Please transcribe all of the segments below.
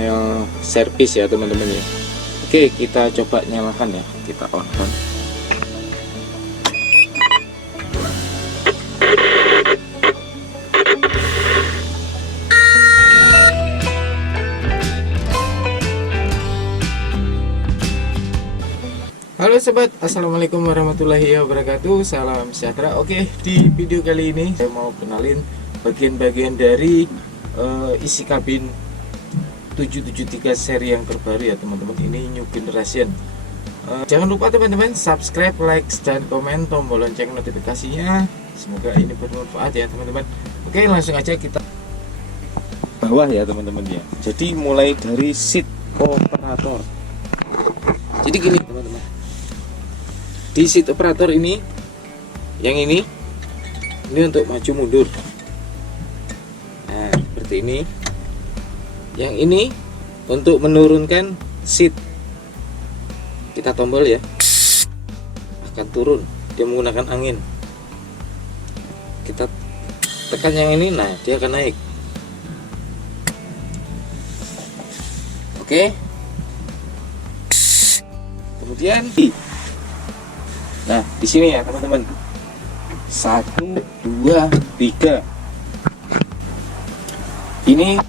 panel servis ya teman-teman ya. Oke, kita coba nyalakan ya, kita on kan. Halo sobat, assalamualaikum warahmatullahi wabarakatuh, salam sejahtera. Oke, di video kali ini saya mau kenalin bagian-bagian dari isi kabin 773 seri yang terbaru ya teman-teman. Ini new generation. Jangan lupa teman-teman subscribe, like, dan komen, tombol lonceng notifikasinya. Semoga ini bermanfaat ya teman-teman. Oke, langsung aja kita bawah ya teman-teman ya. Jadi mulai dari seat operator. Jadi gini teman-teman, di seat operator ini, yang ini untuk maju mundur. Nah, seperti ini. Yang ini untuk menurunkan seat. Kita tombol ya, akan turun. Dia menggunakan angin. Kita tekan yang ini, nah dia akan naik. Oke. Kemudian nah, di sini ya teman-teman. 1, 2, 3. Ini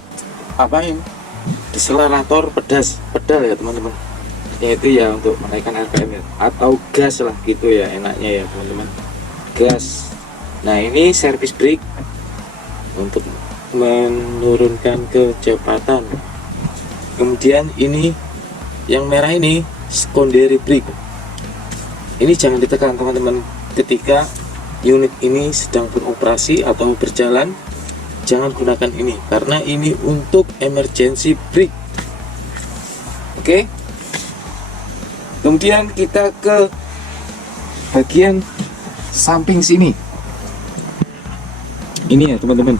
apa ini? Deselerator pedal ya teman-teman. Yaitu ya untuk menaikkan RPM ya, atau gas lah gitu ya enaknya ya teman-teman. Gas. Nah, ini service brake untuk menurunkan kecepatan. Kemudian ini yang merah ini secondary brake. Ini jangan ditekan teman-teman ketika unit ini sedang beroperasi atau berjalan. Jangan gunakan ini karena ini untuk emergency brake. Oke. Kemudian kita ke bagian samping sini. Ini ya teman-teman.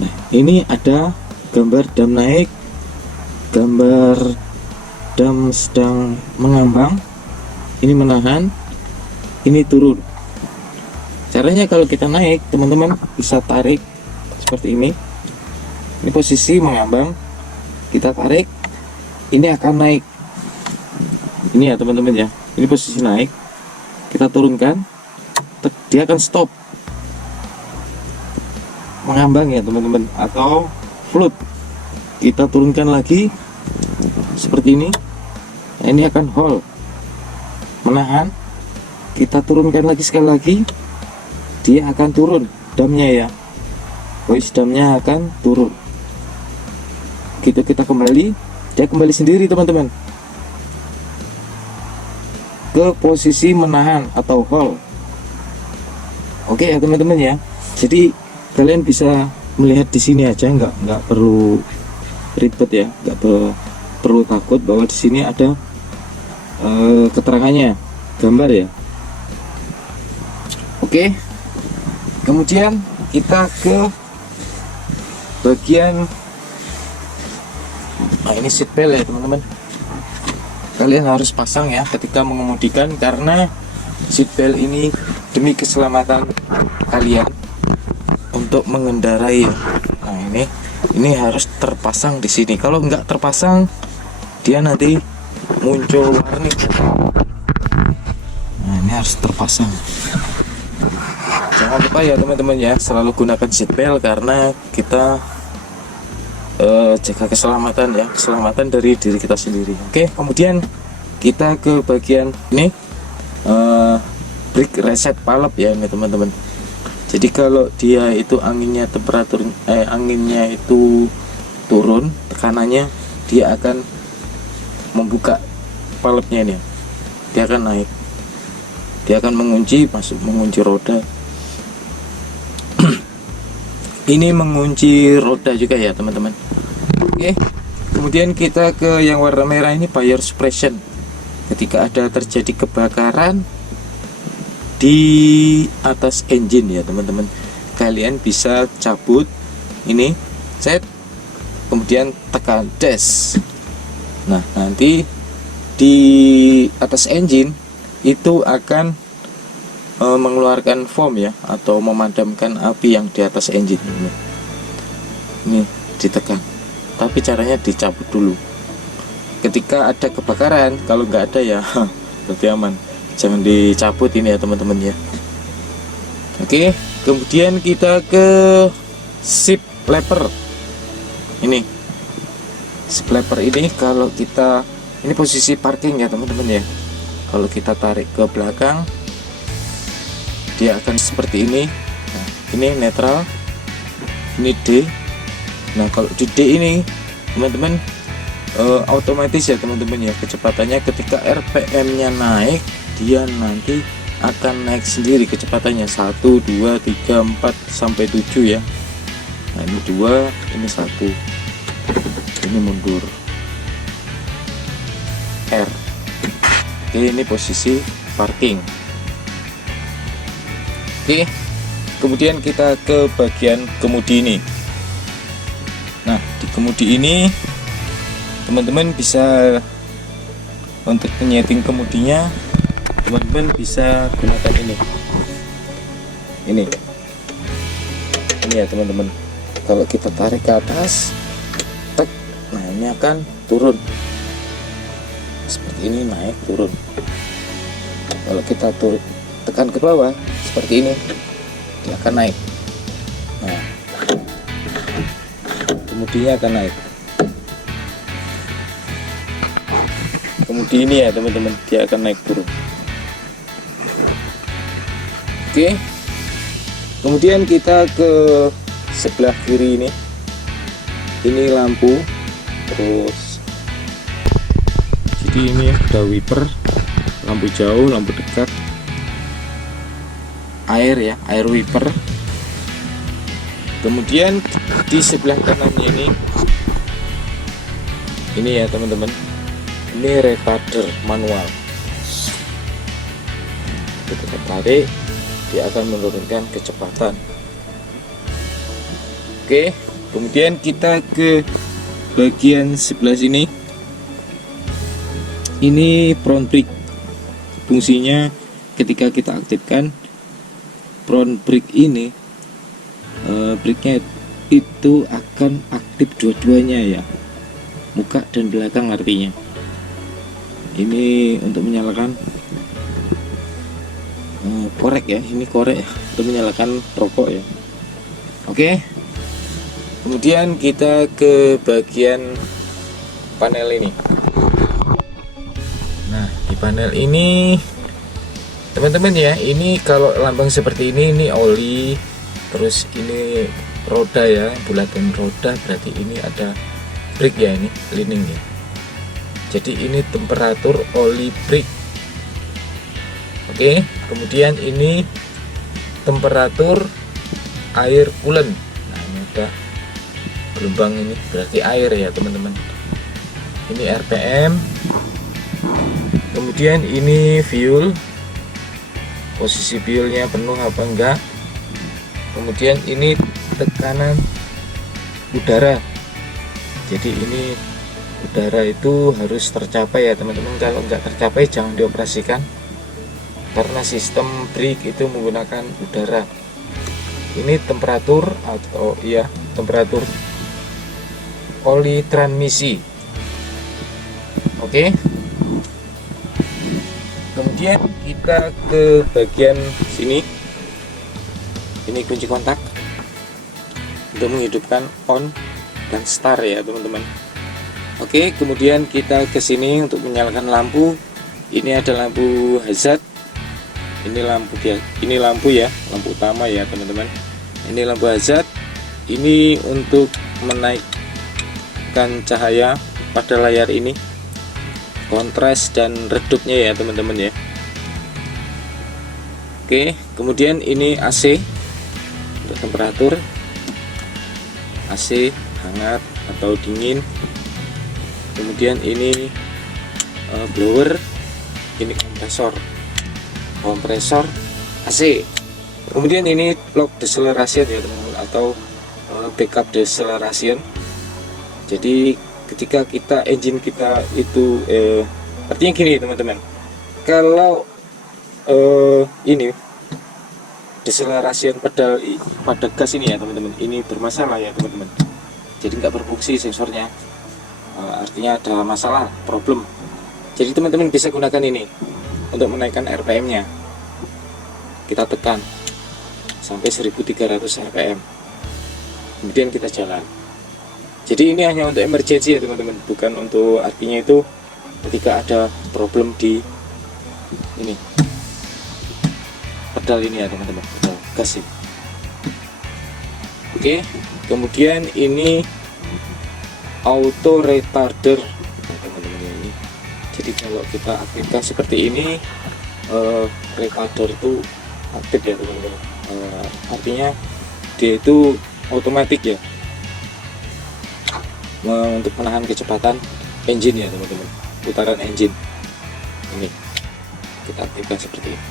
Nah, ini ada gambar dam naik, gambar dam sedang mengambang. Ini menahan, ini turun. Caranya kalau kita naik teman-teman bisa tarik seperti ini. Ini posisi mengambang, kita tarik, ini akan naik. Ini ya teman-teman ya, ini posisi naik, kita turunkan, dia akan stop mengambang ya teman-teman, atau float. Kita turunkan lagi seperti ini. Nah, ini akan hold, menahan. Kita turunkan lagi sekali lagi, dia akan turun damnya ya. Voice damnya akan turun. Gitu, kita kembali, dia kembali sendiri teman-teman ke posisi menahan atau hold. Oke ya teman-teman ya. Jadi kalian bisa melihat di sini aja, nggak perlu ribet ya, nggak perlu takut bahwa di sini ada keterangannya, gambar ya. Oke. Kemudian kita ke bagian, nah ini seat belt ya teman-teman. Kalian harus pasang ya ketika mengemudikan, karena seat belt ini demi keselamatan kalian untuk mengendarai. Nah, ini harus terpasang di sini. Kalau nggak terpasang, dia nanti muncul warning. Nah, ini harus terpasang. Jangan lupa ya teman-teman ya, selalu gunakan seat belt karena kita jaga keselamatan ya, keselamatan dari diri kita sendiri. Oke, kemudian kita ke bagian ini, brake reset valve ya ini teman-teman. Jadi kalau dia itu anginnya anginnya itu turun tekanannya, dia akan membuka valve-nya ini. Dia akan naik. Dia akan mengunci roda. Ini mengunci roda juga ya teman-teman. Oke. Kemudian kita ke yang warna merah ini, fire suppression. Ketika ada terjadi kebakaran di atas engine ya teman-teman, kalian bisa cabut ini, set, kemudian tekan dash. Nah, nanti di atas engine itu akan mengeluarkan foam ya, atau memadamkan api yang di atas engine. Ini ditekan, tapi caranya dicabut dulu ketika ada kebakaran. Kalau nggak ada ya berarti aman, jangan dicabut ini ya teman-teman ya. Oke, kemudian kita ke sip lever. Ini sip lever ini kalau kita, ini posisi parking ya teman-teman ya, kalau kita tarik ke belakang dia akan seperti ini. Nah, ini netral, ini D. Nah kalau di D ini teman-teman otomatis ya teman-teman ya, kecepatannya ketika RPM nya naik dia nanti akan naik sendiri kecepatannya 1, 2, 3, 4 sampai 7 ya. Nah ini 2, ini 1, ini mundur R. Oke, ini posisi parking. Oke, kemudian kita ke bagian kemudi ini. Nah di kemudi ini teman-teman bisa, untuk menyeting kemudinya teman-teman bisa gunakan ini ya teman-teman. Kalau kita tarik ke atas, tek, nah ini akan turun seperti ini, naik turun. Kalau kita tekan ke bawah seperti ini, dia akan naik. Nah kemudinya akan naik. Kemudi ini ya teman-teman, dia akan naik turun. Oke, kemudian kita ke sebelah kiri ini lampu, terus jadi ini ada wiper, lampu jauh, lampu dekat, air ya, air wiper. Kemudian di sebelah kanannya ini ya teman-teman, ini retarder manual. Kita tarik, dia akan menurunkan kecepatan. Oke, kemudian kita ke bagian sebelah sini. Ini front brake. Fungsinya ketika kita aktifkan front brake ini, brake-nya itu akan aktif dua-duanya ya, muka dan belakang artinya. Ini untuk menyalakan korek ya, ini korek untuk menyalakan rokok ya. Oke, kemudian kita ke bagian panel ini. Nah di panel ini teman-teman ya, ini kalau lambang seperti ini oli, terus ini roda ya, bulatan roda, berarti ini ada brake ya, ini cleaning ya. Jadi ini temperatur oli brake. Oke, kemudian ini temperatur air coolant. Nah ini ada gelombang, ini berarti air ya teman-teman. Ini RPM. Kemudian ini fuel, posisi fuelnya penuh apa enggak. Kemudian ini tekanan udara. Jadi ini udara itu harus tercapai ya teman-teman. Kalau enggak tercapai jangan dioperasikan, karena sistem brake itu menggunakan udara. Ini temperatur atau ya temperatur oli transmisi. Oke, kemudian kita ke bagian sini. Ini kunci kontak untuk menghidupkan on dan start ya teman-teman. Oke, kemudian kita ke sini untuk menyalakan lampu. Ini ada lampu hazard. Ini lampu ya, lampu utama ya teman-teman. Ini lampu hazard. Ini untuk menaikkan cahaya pada layar ini, kontras dan redupnya ya teman-teman ya. Oke, kemudian ini AC untuk temperatur, AC hangat atau dingin. Kemudian ini blower, ini kompresor AC. Kemudian ini lock deceleration ya teman-teman, atau backup deceleration. Jadi ketika engine kita itu artinya gini teman-teman, kalau ini deceleration pedal pada gas ini ya teman-teman, ini bermasalah ya teman-teman. jadi nggak berfungsi sensornya. Artinya ada masalah, problem. Jadi teman-teman bisa gunakan ini untuk menaikkan RPM-nya. Kita tekan sampai 1300 RPM, kemudian kita jalan. Jadi ini hanya untuk emergency ya teman-teman, bukan untuk artinya itu ketika ada problem di ini pedal ini ya teman-teman, pedal gas ini. Oke, kemudian ini auto retarder teman-teman ini. Jadi kalau kita aktifkan seperti ini, retarder itu aktif ya teman-teman. Artinya dia itu otomatis ya, untuk menahan kecepatan engine ya teman-teman, putaran engine. Ini kita aktifkan seperti ini,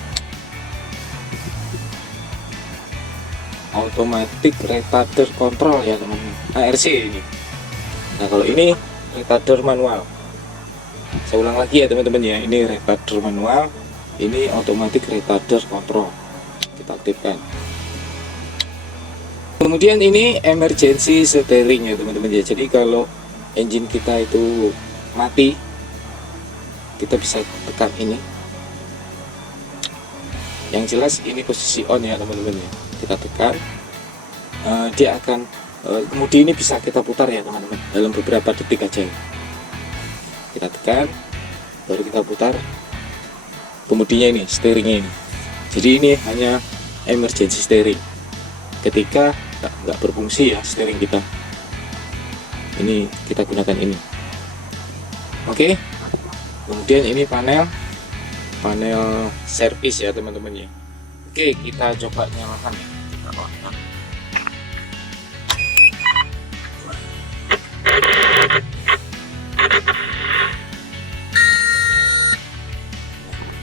automatic retarder control ya teman-teman, ARC ini. Nah kalau ini retarder manual. Saya ulang lagi ya teman-teman ya, ini retarder manual, ini automatic retarder control. Kita aktifkan. Kemudian ini emergency steering ya teman-teman ya. Jadi kalau engine kita itu mati, kita bisa tekan ini. Yang jelas ini posisi on ya teman-teman ya. Kita tekan, dia akan kemudi ini bisa kita putar ya teman-teman, dalam beberapa detik aja. Kita tekan, baru kita putar kemudinya ini, steeringnya ini. Jadi ini hanya emergency steering. Ketika nggak berfungsi ya steering kita, ini kita gunakan ini. Oke, kemudian ini panel servis ya teman-teman ya. Oke, kita coba nyalakan ya. Kita on.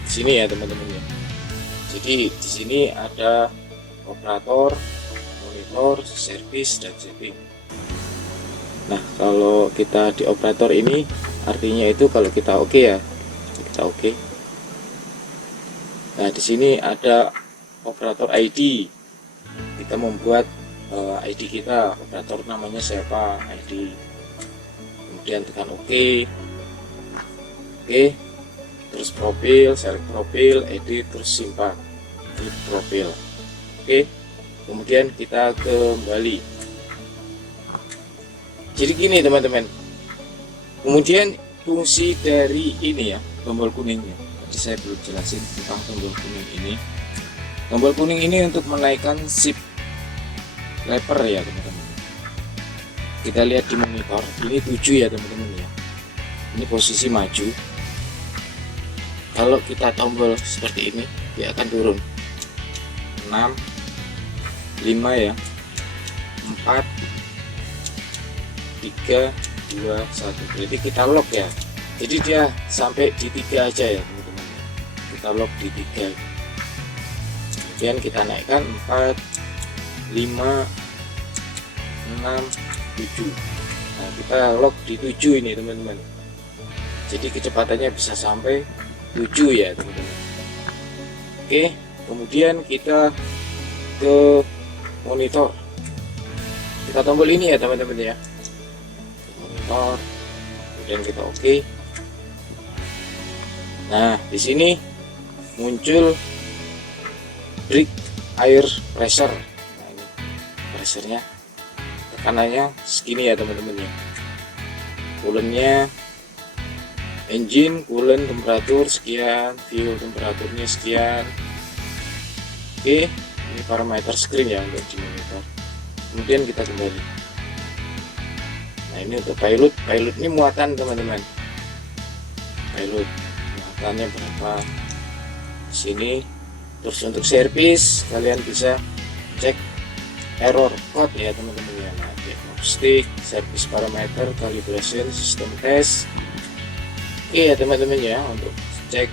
Di sini ya teman-teman ya. Jadi di sini ada operator, monitor, servis, dan setting. Nah kalau kita di operator ini artinya itu kalau kita oke ya, kita oke. Nah di sini ada operator ID. Kita membuat ID kita, operator namanya siapa, ID. Kemudian tekan oke. Oke. Terus profil, select profil, edit, terus simpan. Edit profil. Oke. Kemudian kita kembali. Jadi gini teman-teman, kemudian fungsi dari ini ya, tombol kuningnya. Tadi saya belum jelasin tentang tombol kuning ini. Tombol kuning ini untuk menaikkan shift lever ya teman-teman. Kita lihat di monitor, ini 7 ya teman-teman ya. Ini posisi maju. Kalau kita tombol seperti ini, dia akan turun 6, 5 ya, 4, 3, 2, 1. Berarti kita lock ya. Jadi dia sampai di 3 aja ya teman-teman. Kita lock di 3. Kemudian kita naikkan 4, 5, 6, 7. Nah kita lock di 7 ini teman-teman. Jadi kecepatannya bisa sampai 7 ya teman-teman. Oke, kemudian kita ke monitor. Kita tombol ini ya teman-teman ya, monitor. Kemudian kita oke. Nah di sini muncul brake air pressure. Nah ini pressurenya, tekanannya segini ya teman-teman ya. Coolant-nya, engine, coolant, temperatur sekian, fuel temperaturnya sekian. Oke, ini parameter screen ya untuk di monitor. Kemudian kita kembali. Nah ini untuk pilot ini muatan teman-teman. Pilot muatannya berapa? Di sini. Terus untuk servis kalian bisa cek error code ya teman-teman ya. Nah, diagnostic, service parameter, calibration, system test. Oke ya teman-teman ya, untuk cek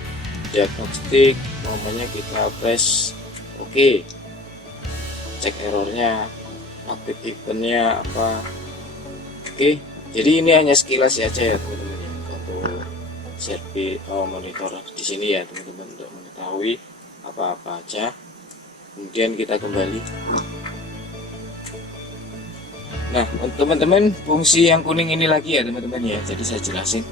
diagnostik namanya kita press oke. Cek errornya, aktif eventnya apa. Oke, jadi ini hanya sekilas aja ya teman-teman ya, untuk servis monitor di sini ya teman-teman, untuk mengetahui apa-apa aja. Kemudian kita kembali. Nah, untuk teman-teman, fungsi yang kuning ini lagi ya teman-teman ya. Jadi saya jelasin.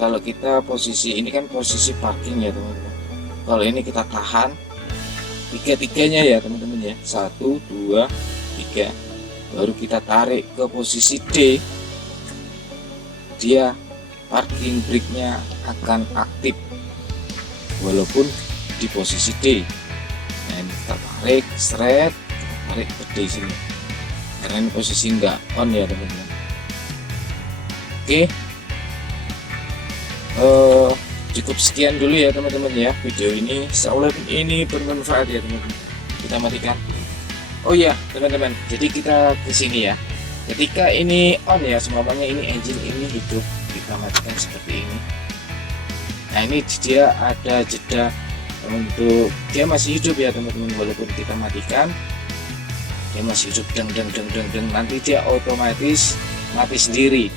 Kalau kita posisi ini kan posisi parking ya teman-teman. Kalau ini kita tahan tiga-tiganya ya teman-teman ya. 1, 2, 3. Baru kita tarik ke posisi D. Dia parking brake-nya akan aktif walaupun di posisi D. Nah, ini kita tarik, seret, tarik ke D sini. Karena ini posisi enggak on ya teman-teman. Oke, cukup sekian dulu ya teman-teman ya video ini. Insya Allah ini bermanfaat ya teman-teman. Kita matikan. Oh ya teman-teman, jadi kita ke sini ya. Ketika ini on ya, semuanya ini engine ini hidup, kita matikan seperti ini. Nah, ini dia ada jeda untuk dia masih hidup ya teman-teman, walaupun kita matikan dia masih hidup, deng, nanti dia otomatis mati sendiri.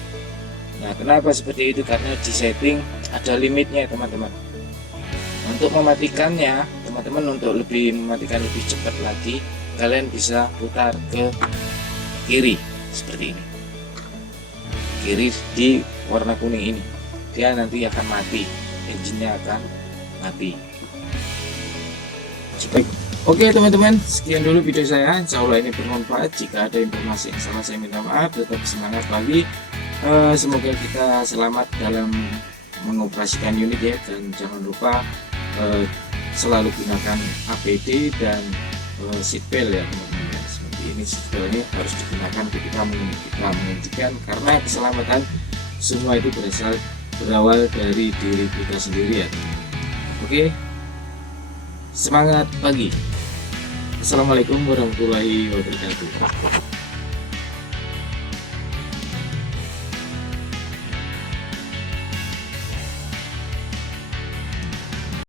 Nah, kenapa seperti itu? Karena di setting ada limitnya teman-teman. Untuk mematikannya teman-teman, untuk mematikan lebih cepat lagi, kalian bisa putar ke kiri seperti ini, kiri di warna kuning ini, dia nanti akan mati, engine-nya akan mati. Oke teman-teman, sekian dulu video saya. Insya Allah ini bermanfaat. Jika ada informasi yang salah saya minta maaf. Tetap semangat lagi. Semoga kita selamat dalam mengoperasikan unit ya, dan jangan lupa selalu gunakan APD dan seatbelt ya teman-teman. Seperti ini, seatbelt ini harus digunakan ketika mengemudikan, karena keselamatan semua itu berawal dari diri kita sendiri ya teman-teman. Oke, semangat pagi. Assalamualaikum warahmatullahi wabarakatuh.